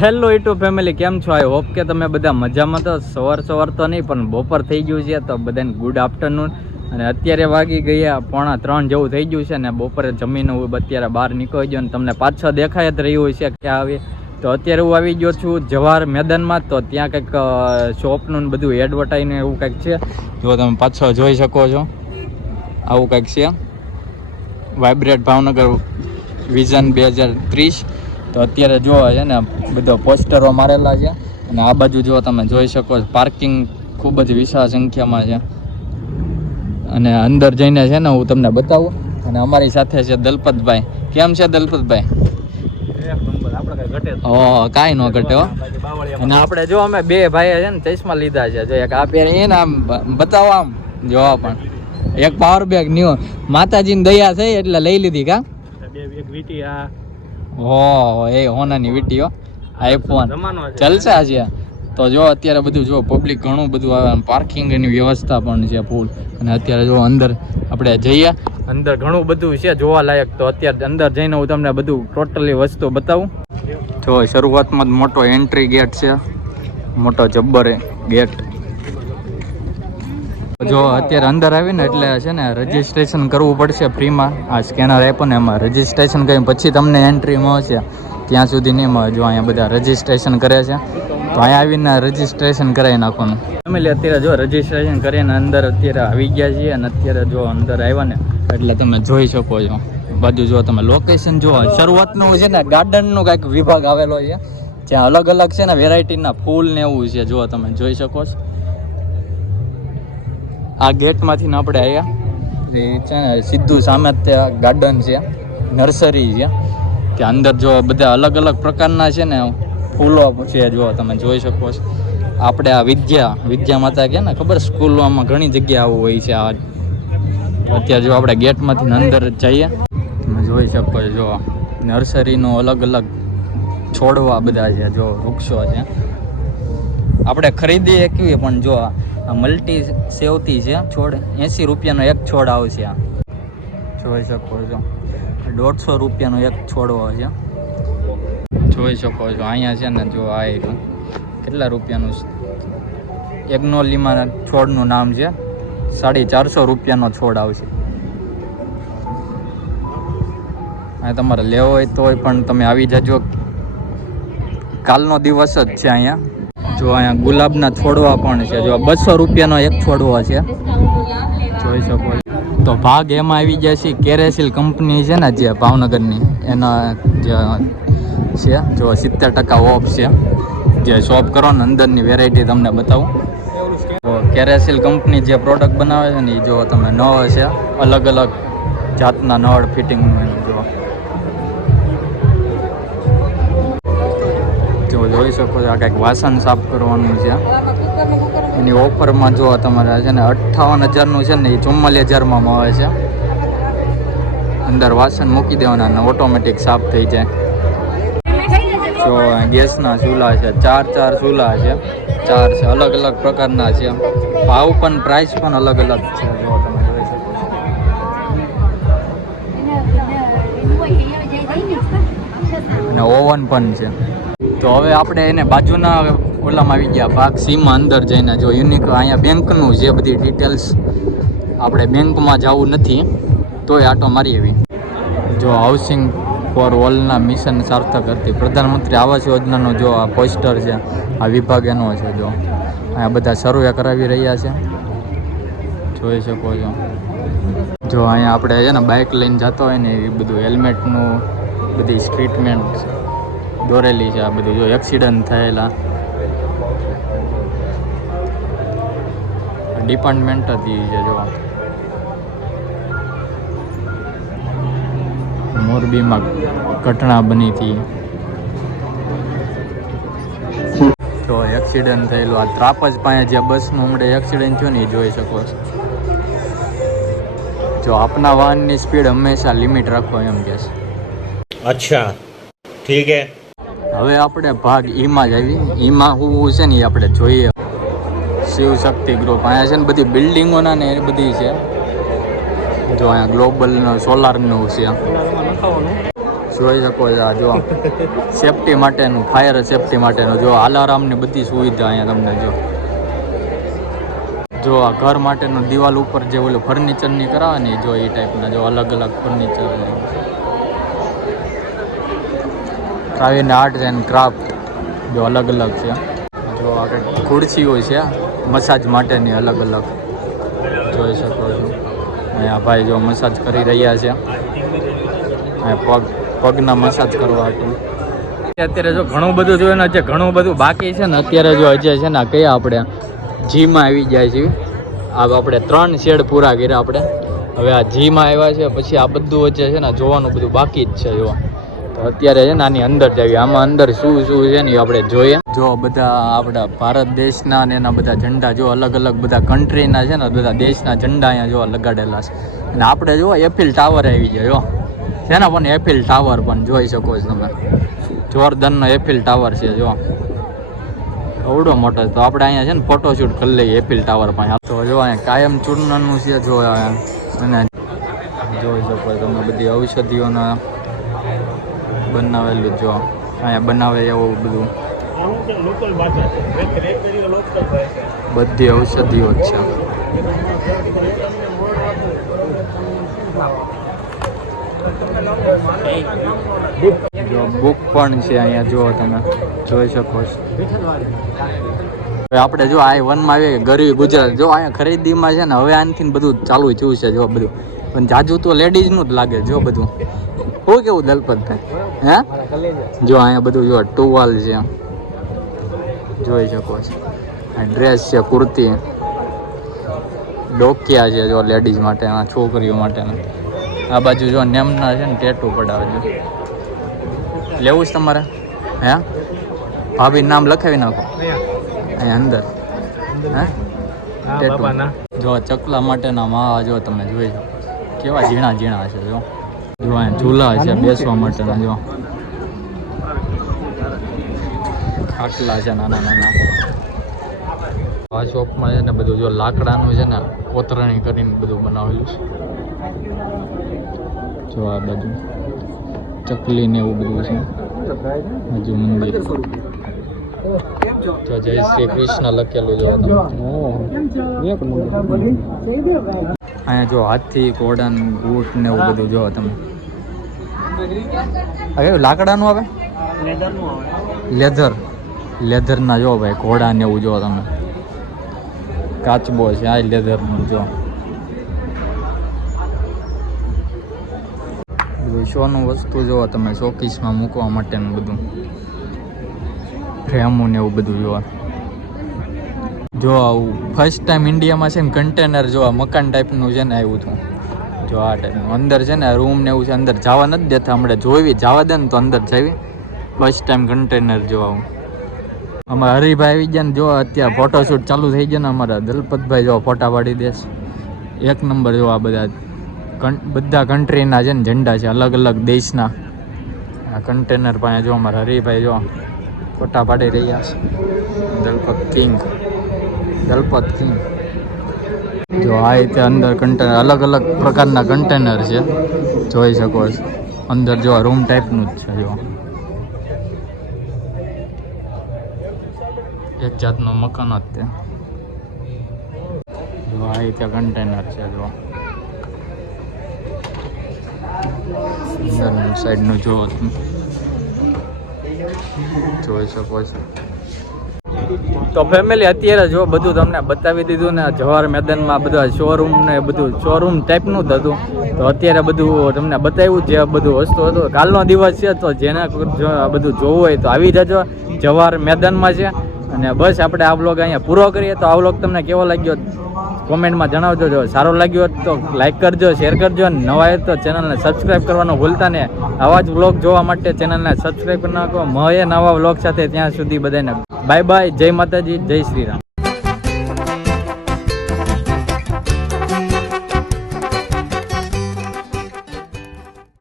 Hello YouTube family, કેમ છો? I hope કે તમે બધા મજામાં તો સવાર સવાર તો નહીં, પણ બપોર થઈ ગયું છે, તો બધાને ગુડ આફ્ટરનૂન અને અત્યારે વાગી ગયા પોણા ત્રણ જેવું થઈ ગયું છે ને બપોરે જમીન હું અત્યારે બહાર નીકળી ગયો, અને તમને પાછળ દેખાય જ રહ્યું છે કે આવી. તો અત્યારે હું આવી ગયો છું જવાહર મેદાનમાં, તો ત્યાં કંઈક શોપનું બધું એડવર્ટાઈઝ એવું કંઈક છે. જો તમે પાછળ જોઈ શકો છો, આવું કંઈક છે. વાઇબ્રેટ ભાવનગર વિઝન બે હજાર ત્રીસ. તો અત્યારે જોવા છે ને, બધા પોસ્ટરો મારેલા છે. અને આ બાજુ જો તમે જોઈ શકો પાર્કિંગ ખૂબ જ વિશાળ સંખ્યામાં છે. અને અંદર જઈને છે ને હું તમને બતાવું. અને અમારી સાથે છે દલપતભાઈ. કેમ છે દલપતભાઈ? કાંઈ ન ઘટે અને આપણે જો અમે બે ભાઈએ છે ને ચશ્મા લીધા છે. જો એક આ પહેરે એને આમ બતાવો આમ. જોવા પણ. એક પાવર બેગ ન્યુ માતાજીની દયા થઈ એટલે લઈ લીધી કા? હો એ હોનાની વીટીઓ આઈફોન ચાલશે આજે. તો જો અત્યારે બધું જો પબ્લિક ઘણું બધું આવે પાર્કિંગની વ્યવસ્થા પણ છે ફૂલ અને અત્યારે જો અંદર આપણે જઈએ. અંદર ઘણું બધું છે જોવા લાયક તો અત્યારે અંદર જઈને હું તમને બધું ટોટલી વસ્તુ બતાવું. જો શરૂઆતમાં જ મોટો એન્ટ્રી ગેટ છે. મોટો જબ્બર ગેટ જો અત્યારે અંદર આવીને એટલે છે ને રજીસ્ટ્રેશન કરવું પડશે ફ્રીમાં આ સ્કેનર આપ્યો ને એમાં રજીસ્ટ્રેશન કરી પછી તમને એન્ટ્રી મળશે. ત્યાં સુધી નહીં મળે. જો અહીંયા બધા રજીસ્ટ્રેશન કરે છે, તો અહીંયા આવીને રજીસ્ટ્રેશન કરાવી નાખવાનું. ફેમિલી અત્યારે જો રજીસ્ટ્રેશન કરીને અંદર અત્યારે આવી ગયા છીએ અને અત્યારે જો અંદર આવ્યા ને, એટલે તમે જોઈ શકો છો. બાજુ જો તમે લોકેશન જો શરૂઆતનું છે ને ગાર્ડનનું કાંઈક વિભાગ આવેલો છે. જ્યાં અલગ અલગ છે ને વેરાયટીના ફૂલ ને એવું છે જો તમે જોઈ શકો છો. આ ગેટમાંથી ને આપણે આવ્યા એ છે ને, સીધું સામે ત્યાં ગાર્ડન છે નર્સરી છે. કે અંદર જો બધા અલગ અલગ પ્રકારના છે ને, ફૂલો છે જો તમે જોઈ શકો છો. આપણે આ વિદ્યા વિદ્યા માતા કે ને, ખબર સ્કૂલોમાં ઘણી જગ્યા આવું હોય છે. આ અત્યારે જો આપણે ગેટમાંથી અંદર જઈએ, તમે જોઈ શકો છો જો નર્સરીનો અલગ અલગ છોડવા બધા છે, જો વૃક્ષો છે. આપણે ખરીદી શકીએ પણ જો આ મલ્ટી સેવતી છે, છોડ એંસી રૂપિયાનો એક છોડ આવશે આ. જોઈ શકો છો. દોઢસો રૂપિયાનો એક છોડવો છે. જોઈ શકો છો, અહીંયા છે ને જો આ કેટલા રૂપિયાનું એગ્નોલીમાં છોડનું નામ છે. સાડી ચારસો રૂપિયાનો છોડ આવશે. આ તમારે લેવો હોય તોય પણ તમે આવી જજો. કાલનો દિવસ જ છે અહીંયા. જો અહીંયા ગુલાબના છોડવા પણ છે. જો બસો રૂપિયાનો એક છોડવો છે. જોઈ શકો તો ભાગ એમાં આવી જાય છે કેરેસિલ કંપની છે ને જે ભાવનગરની, એના જે છે, જો સિત્તેર ટકા ઓફ છે. જે શોપ કરો ને અંદરની વેરાયટી તમને બતાવું. કેરેસિલ કંપની જે પ્રોડક્ટ બનાવે છે ને એ જો તમે નળ છે અલગ અલગ જાતના નળ ફિટિંગ જો. જોઈ શકો છો. આ કંઈક વાસણ સાફ કરવાનું છે. એની ઓફરમાં જો તમારે છે ને અઠ્ઠાવન હજારનું છે ને એ ચુમ્માલીસ હજારમાં મળે છે. અંદર વાસણ મૂકી દેવાના અને ઓટોમેટિક સાફ થઈ જાય. જો ગેસના ચૂલા છે. ચાર ચાર ચૂલા છે. ચાર છે. અલગ અલગ પ્રકારના છે. ભાવ પણ પ્રાઇસ પણ અલગ અલગ છે. જો ઓવન પણ છે. તો હવે આપણે એને બાજુના ઓલામાં આવી ગયા, ભાગ સીમાં અંદર જઈને જો યુનિક અહીંયા બેંકનું જે બધી ડિટેલ્સ આપણે બેંકમાં જવું નથી, તોય આટો મારી એવી જો હાઉસિંગ ફોર ઓલના મિશન સાર્થક હતી. પ્રધાનમંત્રી આવાસ યોજનાનો જો આ પોસ્ટર છે, આ વિભાગ એનો છે જો. અહીંયા બધા સર્વે કરાવી રહ્યા છે. જોઈ શકો છો. જો અહીંયા આપણે છે ને બાઇક લઈને જતો હોય ને એ બધું હેલ્મેટનું બધી સ્ટ્રીટમેન્ટ દોરેલી છે આ બધી. જો એક્સિડન્ટ થયેલા. ડિપાર્ટમેન્ટ હતી છે, જો. મોરબીમાં ઘટના બની હતી. તો એક્સિડન્ટ થયેલું. આ ત્રાપજ પાસે જે બસનું હમણાં એક્સિડન્ટ થયો ને એ જોઈ શકો જો આપના વાહનની સ્પીડ હંમેશા લિમિટ રાખો એમ કે અચ્છા. ઠીક હે. હવે આપણે ભાગ ઈમાં જ આવી. ઈમાં હું છે ને એ આપણે જોઈએ. શિવ શક્તિ ગ્રુપ. અહીંયા છે ને બધી બિલ્ડિંગોના ને એ બધી છે. જો અહીંયા ગ્લોબલ સોલારનું છે. જોઈ શકો છો આ, જો. સેફટી માટેનું, ફાયર સેફટી માટેનું, જો. અલારામની બધી સુવિધા અહીંયા તમને જો. જો આ ઘર માટેનું દિવાલ ઉપર જે ઓલું ફર્નિચરની કરાવે ને જો એ ટાઈપના જો અલગ અલગ ફર્નિચર ટ્રાવીન આર્ટ એન્ડ ક્રાફ્ટ. જો અલગ અલગ છે. જો આગળ ખુરશીઓ છે, મસાજ માટેની અલગ અલગ. જોઈ શકો છો. અહીંયા ભાઈ જો મસાજ કરી રહ્યા છે. પગ, પગના મસાજ કરવા હતું. અત્યારે જો ઘણું બધું જોયું ને જે ઘણું બધું બાકી છે ને, અત્યારે જો હજી છે ને કયા આપણે જીમાં આવી જાય છે આ આપણે ત્રણ શેડ પૂરા કર્યા આપણે. હવે આ જીમાં આવ્યા છે, પછી આ બધું વચ્ચે છે ને જોવાનું બધું બાકી જ છે જો તો અત્યારે છે ને આની અંદર જઈએ આમાં અંદર શું શું છે ને આપણે જોઈએ. જો બધા આપણા ભારત દેશના ને એના બધા ઝંડા જો અલગ અલગ બધા કન્ટ્રીના છે ને બધા દેશના ઝંડા અહીંયા જોવા લગાડેલા છે. અને આપણે જો એફિલ ટાવર આવી જાય જો. છે ને પણ એફિલ ટાવર પણ જોઈ શકો છો તમે. જોરદનનો એફિલ ટાવર છે, જો. અવડો મોટો તો આપણે અહીંયા છે ને ફોટોશૂટ કરી લઈએ એફિલ ટાવર પાસે. તો જો અહીંયા કાયમ ચૂર્ણનું છે, જો અને જોઈ શકો તમે બધી ઔષધિઓના બનાવેલું જો, અહીંયા બનાવે એવું બધું. બધી ઔષધિઓ છે. જો બુક પણ છે અહીંયા જો તમે, જોઈ શકો છો. આપણે જો આ વનમાં આવીએ ગરીબ ગુજરાત. જો, અહીંયા ખરીદીમાં છે ને, હવે આનથી બધું ચાલુ થયું છે, જો બધું. પણ જાજુ તો લેડીઝનું જ લાગે, જો બધું. શું કેવું દલપતભાઈ હે? જો અહીંયા બધું જો ટુવાલ છે જોઈ શકો છો. ડ્રેસ છે કુર્તી. ડોકિયા છે જો લેડીઝ માટે છોકરીઓ માટેના આ બાજુ જો નેમના છે ને ટેટુ પડાવે છે. લેવું છે તમારે? હે? ભાભી નામ લખાવી નાખો. અહીંયા અંદર. હે? ટેટુ જો આ ચકલા માટેના મા જો તમે જોઈ શકો. કેવા ઝીણા ઝીણા છે જો. જો અહીંયા ઝૂલા છે બેસવા માટેના જો. ખાટલા છે નાના નાના. આ શોપમાં છે ને બધું જો લાકડાનું છે ને કોતરણી કરીને બધું બનાવેલું છે. જો આ બધું ચકલી ને એવું બધું છે. હજુ મંદિર. તો જય શ્રી કૃષ્ણ લખેલું જો અહીંયા જો હાથી ઘોડા બૂટ ને એવું બધું જો તમે. કેવું લાકડાનું આવે? લેધર. લેધરના જો ભાઈ ઘોડા ને એવું જો તમે. કાચબો છે આ લેધરનું જો. શોનું વસ્તુ જોવો તમે શોકીસમાં મૂકવા માટેનું બધું. ફ્રેમું ને એવું બધું જોવા જો આવું ફર્સ્ટ ટાઈમ ઇન્ડિયામાં છે ને કન્ટેનર જોવા મકાન ટાઈપનું છે ને આવ્યું હતું. જો આ ટાઈપનું અંદર છે ને રૂમ ને એવું છે, અંદર જવા નથી દેતા. હમણાં જોઈ જવા દે ને તો અંદર જવી. ફર્સ્ટ ટાઈમ કન્ટેનર જોવા આવું. અમારા હરિભાઈ આવી ગયા ને જો અત્યારે ફોટોશૂટ ચાલુ થઈ ગયા ને અમારા દલપતભાઈ જો ફોટા પાડી દેશ એક નંબર જો આ બધા બધા કન્ટ્રીના છે ને ઝંડા છે, અલગ અલગ દેશના. આ કન્ટેનર પાસે જો અમારા હરિભાઈ જો ફોટા પાડી રહ્યા છે. દલપત કિંગ દલપત કિંગ જો આ રીતે અંદર કન્ટેનર અલગ અલગ પ્રકારના કન્ટેનર છે. જોઈ શકો છો. અંદર જો રૂમ ટાઈપનું જ છે, જો. એક જાતનું મકાન જ તે. જો આ રીતે કન્ટેનર છે, જો. અંદરનું સાઈડનું જુઓ તમે. જોઈ શકો છો. તો ફેમિલી અત્યારે જો બધું તમને બતાવી દીધું ને જવાહર મેદાનમાં બધા શોરૂમ ને બધું શોરૂમ ટાઈપનું જ હતું. તો અત્યારે બધું તમને બતાવ્યું જે બધું વસ્તુ હતું. કાલનો દિવસ છે, તો જેના બધું જોવું હોય તો આવી જજો. જવાહર મેદાનમાં છે. અને બસ આપણે આ બ્લોગ અહીંયા પૂરો કરીએ. તો આ બ્લોગ તમને કેવો લાગ્યો? કોમેન્ટમાં જણાવજો. જો સારો લાગ્યો તો લાઇક કરજો શેર કરજો. અને નવા હોય તો ચેનલને સબસ્ક્રાઈબ કરવાનું ભૂલતા ને આવા જ વ્લોગ જોવા માટે ચેનલને સબસ્ક્રાઈબ કરી નાખો. મળે નવા વ્લોગ સાથે ત્યાં સુધી બધાને. બાય બાય જય માતાજી. જય શ્રી રામ.